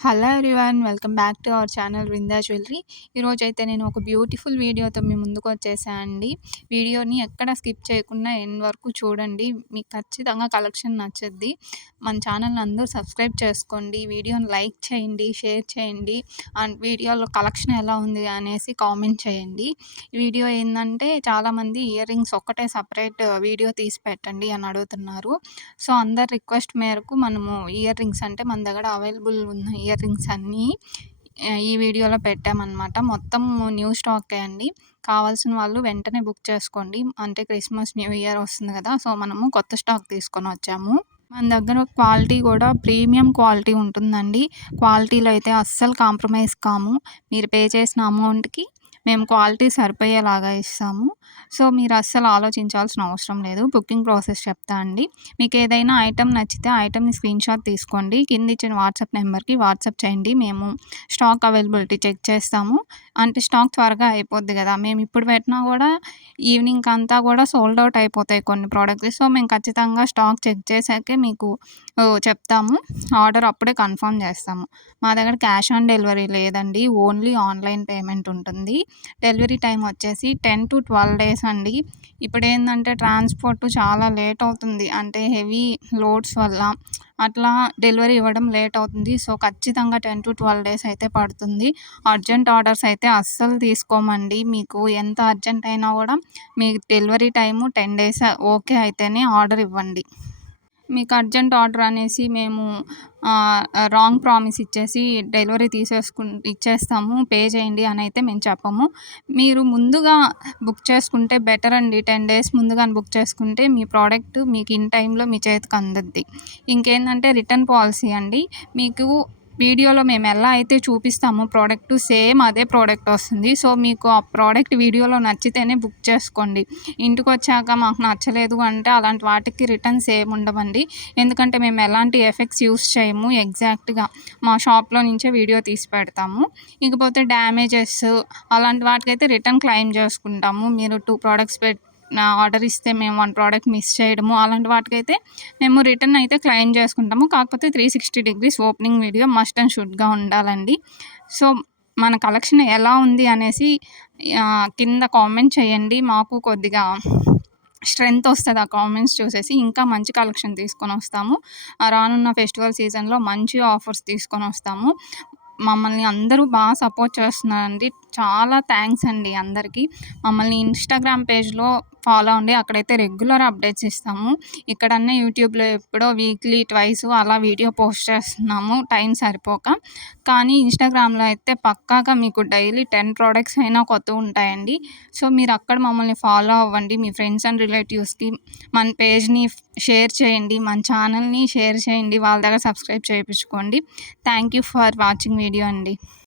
Hello everyone, welcome back to our channel Vinda jewellery. ఈరోజైతే నేను ఒక బ్యూటిఫుల్ వీడియోతో మీ ముందుకు వచ్చేసాను అండి. వీడియోని ఎక్కడ స్కిప్ చేయకుండా ఎండ్ వరకు చూడండి, మీకు ఖచ్చితంగా కలెక్షన్ నచ్చుద్ది. మన ఛానల్ని అందరూ సబ్స్క్రైబ్ చేసుకోండి, వీడియోని లైక్ చేయండి, షేర్ చేయండి, అండ్ వీడియోలో కలెక్షన్ ఎలా ఉంది అనేసి కామెంట్ చేయండి. ఈ వీడియో ఏంటంటే చాలామంది ఇయర్ రింగ్స్ ఒక్కటే సపరేట్ వీడియో తీసి పెట్టండి అని అడుగుతున్నారు. సో అందరి రిక్వెస్ట్ మేరకు మనము ఇయర్ రింగ్స్ అంటే మన దగ్గర అవైలబుల్ ఉన్న ఇయర్ రింగ్స్ అన్నీ ఈ వీడియోలో పెట్టామన్నమాట. మొత్తం న్యూ స్టాకే అండి. కావాల్సిన వాళ్ళు వెంటనే బుక్ చేసుకోండి. అంటే క్రిస్మస్, న్యూ ఇయర్ వస్తుంది కదా! సో మనము కొత్త స్టాక్ తీసుకొని వచ్చాము. మన దగ్గర క్వాలిటీ కూడా ప్రీమియం క్వాలిటీ ఉంటుందండి. క్వాలిటీలో అయితే అస్సలు కాంప్రమైజ్ కాము. మీరు పే చేసిన అమౌంట్‌కి మేము క్వాలిటీ సరిపోయేలాగా ఇస్తాము. సో మీరు అస్సలు ఆలోచించాల్సిన అవసరం లేదు. బుకింగ్ ప్రాసెస్ చెప్తా అండి. మీకు ఏదైనా ఐటెమ్ నచ్చితే ఆ ఐటెమ్‌ని స్క్రీన్‌షాట్ తీసుకోండి. కింద ఇచ్చిన వాట్సాప్ నెంబర్‌కి వాట్సాప్ చేయండి. మేము స్టాక్ అవైలబిలిటీ చెక్ చేస్తాము. అంటే స్టాక్ త్వరగా అయిపోద్ది కదా! మేము ఇప్పుడు పెట్టినా కూడా ఈవినింగ్ అంతా కూడా సోల్డ్ అవుట్ అయిపోతాయి కొన్ని ప్రోడక్ట్స్. సో మేము ఖచ్చితంగా స్టాక్ చెక్ చేసాకే మీకు చెప్తాము. ఆర్డర్ అప్పుడే కన్ఫర్మ్ చేస్తాము. మా దగ్గర క్యాష్ ఆన్ డెలివరీ లేదండి. ఓన్లీ ఆన్‌లైన్ పేమెంట్ ఉంటుంది. డెలివరీ టైం వచ్చేసి 10-12 డేస్ అండి. ఇప్పుడేందంటే ట్రాన్స్‌పోర్ట్ చాలా లేట్ అవుతుంది. అంటే హెవీ లోడ్స్ వల్ల అట్లా డెలివరీ ఇవ్వడం లేట్ అవుతుంది. సో ఖచ్చితంగా 10-12 డేస్ అయితే పడుతుంది. అర్జెంట్ ఆర్డర్స్ అయితే అస్సలు తీసుకోమండి. మీకు ఎంత అర్జెంట్ అయినా కూడా మీకు డెలివరీ టైము 10 డేస్ ఓకే అయితేనే ఆర్డర్ ఇవ్వండి. మీకు అర్జెంట్ ఆర్డర్ అనేసి మేము రాంగ్ ప్రామిస్ ఇచ్చేసి డెలివరీ ఇచ్చేస్తాము, పే చేయండి అని అయితే మేము చెప్పము. మీరు ముందుగా బుక్ చేసుకుంటే బెటర్ అండి. 10 డేస్ ముందుగానే బుక్ చేసుకుంటే మీ ప్రోడక్ట్ మీకు ఇన్ టైంలో మీ చేతికి అందుద్ది. ఇంకేందంటే రిటర్న్ పాలసీ అండి. మీకు వీడియోలో మేము ఎలా అయితే చూపిస్తామో ప్రోడక్ట్ సేమ్ అదే ప్రోడక్ట్ వస్తుంది. సో మీకు ఆ ప్రోడక్ట్ వీడియోలో నచ్చితేనే బుక్ చేసుకోండి. ఇంటికొచ్చాక మాకు నచ్చలేదు అంటే అలాంటి వాటికి రిటర్న్స్ ఏమి ఉండవండి. ఎందుకంటే మేము ఎలాంటి ఎఫెక్ట్స్ యూజ్ చేయము. ఎగ్జాక్ట్‌గా మా షాప్‌లో నుంచే వీడియో తీసి పెడతాము. ఇకపోతే డ్యామేజెస్ అలాంటి వాటికైతే రిటర్న్ క్లెయిమ్ చేసుకుంటాము. మీరు 2 ప్రొడక్ట్స్ ఆర్డర్ ఇస్తే మేము 1 ప్రోడక్ట్ మిస్ చేయడము అలాంటి వాటికైతే మేము రిటర్న్ అయితే క్లెయిమ్ చేసుకుంటాము. కాకపోతే 360 degrees opening video must and షుడ్‌గా ఉండాలండి. సో మన కలెక్షన్ ఎలా ఉంది అనేసి కింద కామెంట్ చేయండి. మాకు కొద్దిగా స్ట్రెంత్ వస్తది ఆ కామెంట్స్ చూసేసి. ఇంకా మంచి కలెక్షన్ తీసుకొనొస్తాము. రానున్న ఫెస్టివల్ సీజన్‌లో మంచి ఆఫర్స్ తీసుకొనొస్తాము. మమ్మల్ని అందరూ సపోర్ట్ చేస్తున్నారండి. చాలా థ్యాంక్స్ అండి అందరికీ. మమ్మల్ని ఇన్‌స్టాగ్రామ్ పేజ్‌లో ఫాలో అవ్వండి. అక్కడైతే రెగ్యులర్ అప్డేట్స్ ఇస్తాము. ఇక్కడన్నా యూట్యూబ్‌లో ఎప్పుడో వీక్లీ ట్వైస్ అలా వీడియో పోస్ట్ చేస్తున్నాము టైం సరిపోక. కానీ ఇన్‌స్టాగ్రామ్‌లో అయితే పక్కాగా మీకు డైలీ 10 ప్రొడక్ట్స్ అయినా కొత్తవుంటాయండి. సో మీరు అక్కడ మమ్మల్ని ఫాలో అవ్వండి. మీ ఫ్రెండ్స్ అండ్ రిలేటివ్స్‌కి మన పేజ్‌ని షేర్ చేయండి. మన ఛానల్‌ని షేర్ చేయండి. వాళ్ళ దగ్గర సబ్స్క్రైబ్ చేపించుకోండి. Thank you for watching video అండి.